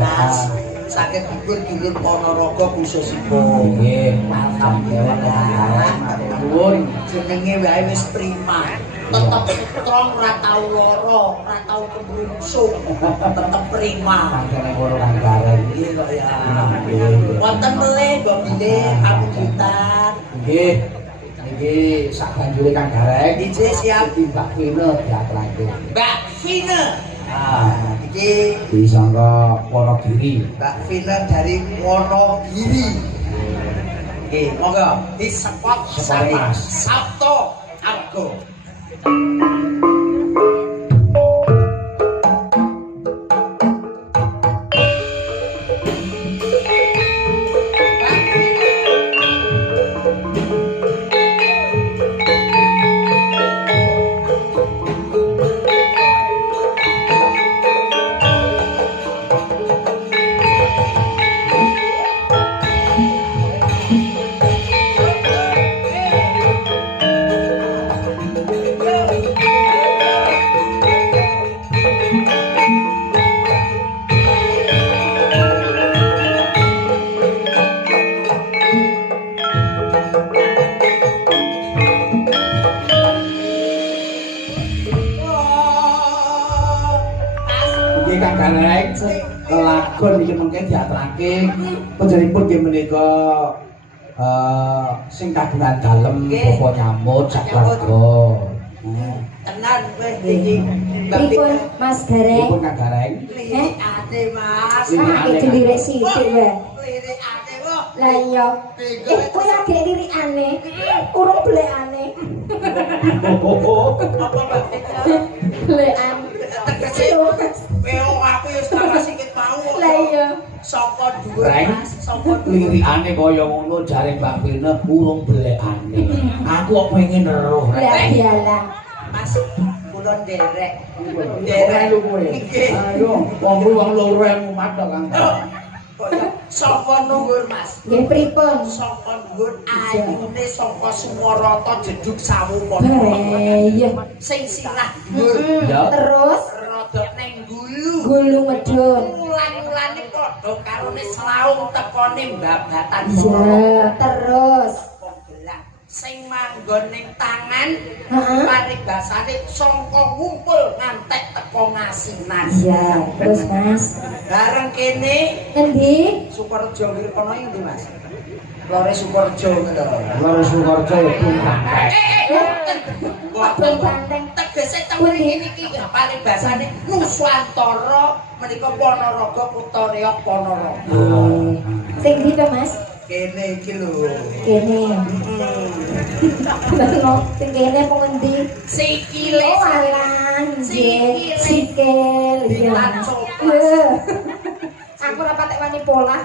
Mas sakit dulur Ponorogo khususipun. Nggih, alhamdulillah. Nuwun. Jenenge wae wis prima. Tetep strong ora tau lara, ora tau kebrungsung. Tetep prima. Kene karo Kang Gareng. Nggih kok ya. Wonten melih mbok bilih kamujutan. Nggih. Niki sak banjure Kang Gareng. Ije siap Mbak Vina diaturake. Mbak Vina. Ah, Iki disangka Wonogiri. Mbak Vina dari Wonogiri. Oke, monggo disepot sami Sabto Argo. Lelagon iki mengke diaturake panjenenganipun nggih menika sing kagungan dalem bapa nyamut sak warga. Tenan kowe iki Pripun Mas Gareng? Pripun Kang Gareng? lirik ate Mas. Sak dilirik sithik wae. Lirik ate kok. Lah iya. Kowe lagi lirikane. Urung blekane. Apa maksudnya? Blekan. Tegese kowe aku wis tak sikit mau. Lah iya. Saka dhuwur Reng, Mas, saka lirikane kaya ngono jare Mbak Vina urung blekane. Aku kok pengen eruh. Lah iyalah. Mas kula nderek. Nderek lu kowe. Ayo, wong loro yang umat kok Kang. Saka dhuwur Mas. Nggih pripun? Saka dhuwur ayune saka Sumarata jedhug sawu Iya. sing sirah dhuwur. Terus Rada ning gulu. gulu medun. Ulan-ulane padha karone slaung tekone mbabatan Iya, terus gelang sing manggon ning tangan Heeh. paribasane sangka ngumpul ngantek teko ngasinan. Iya, terus Mas. Bareng kene Endi? Sukorejo Wirkono iki ndi Mas? Lore Sukorejo ngono. Loro Sukorejo ya bungkak. Boten banteng tegese teng mriki niki paribasane Nuswantara menika Ponorogo Kutha Reog Ponorogo. Sing ndi to Mas? Kene iki lho. Kene. Betul, sing kene mau ngendi? Sikile Oh alah, nggih. Sikil. Dilan Aku ora patek wani pola.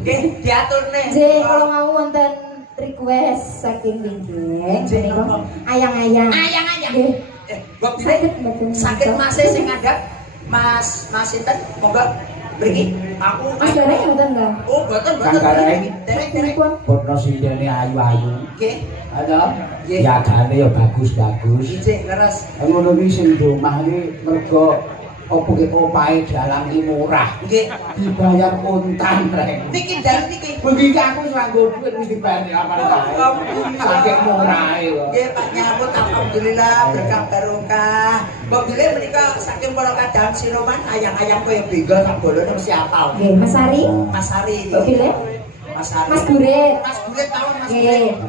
nggih diaturne. Nggih, kalau mau wonten request saking Dinggeng menika ayang-ayang. Ayang-ayang. Nggih. Mbok Sakit mboten. sakit Mas sing ngandhap. Mas sinten? Monggo mriki. Aku Mas Gareng mboten enggak? Oh, boten Kang Gareng. Derek-derek. Bono sindene ayu-ayu. Nggih. Ada? Nggih. Yagane ya bagus-bagus. Ijik leres. Ngono iki sing domah iki mergo opo ki opahe dalang iki murah. Nggih. Dibayar kontan, Rek. Niki dalu niki. Bengi aku nganggo duit wis dibayar apa kae. Saking murahe kok. Nggih, Pak nyambut alhamdulillah berkah barokah. Mbok bilih menika saking para kadang siroman ayang-ayang koyo benggo sak bolone mesti apal. Nggih, Mas Ari. Mas Ari. Mbok pilih? Mas Ari. Mas Gurit. Mas Gurit tahun Mas Nggih.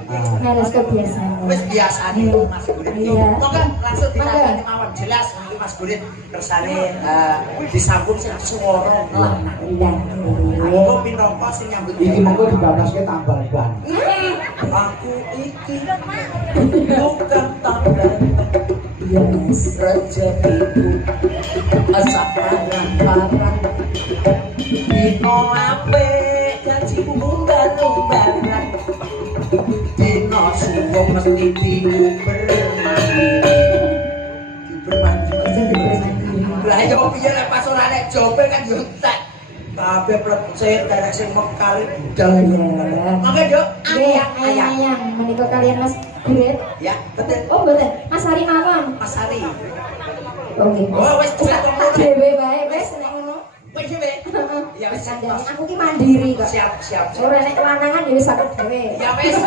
Gurit. Harus kebiasaan. Wis biasane Mas Gurit. Iya. Monggo langsung ditandani mawon jelas iki Mas Gurit kersane disambung sing swara lanang. Iya. Aku minangka sing nyambut Iki mengko dibabaske tambal ban. aku iki bukan tambal Iya, Mas. rezekiku asak parang-parang dino apik gajiku umbar-umbaran dino suwung mesti diuber-mandi lah ya piye lek pas ora nek jope kan yo entek kabeh plecet derek sing mekal budal mangke Dok Nggih, ayang ayang-ayang menika kalian Mas Gurit. ya betul Oh, mboten. Mas Ari mawon. Mas Ari Oke. oh wis jelas kok ngono Dewe wae wis nek ngono. Wis we. Ya wis Kandhane aku ki mandiri kok. siap. Ora nek lanangan ya wis aku dhewe. Ya wis.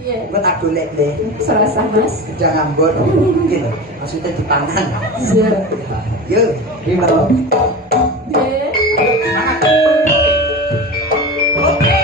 Iya. Buat aku golek deh. Selesai Mas. Jangan ngambon. Gitu. Maksudnya dipangan. Iya. Yuk, Gimana? Nggih. Oke.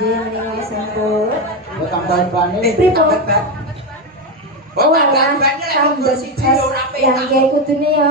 siji menika sampun. Kok tambah bane. Pripun? Oh, tambah ban. Oh, tambah ban nek nggo siji ora Yang penak. kayak kudune ya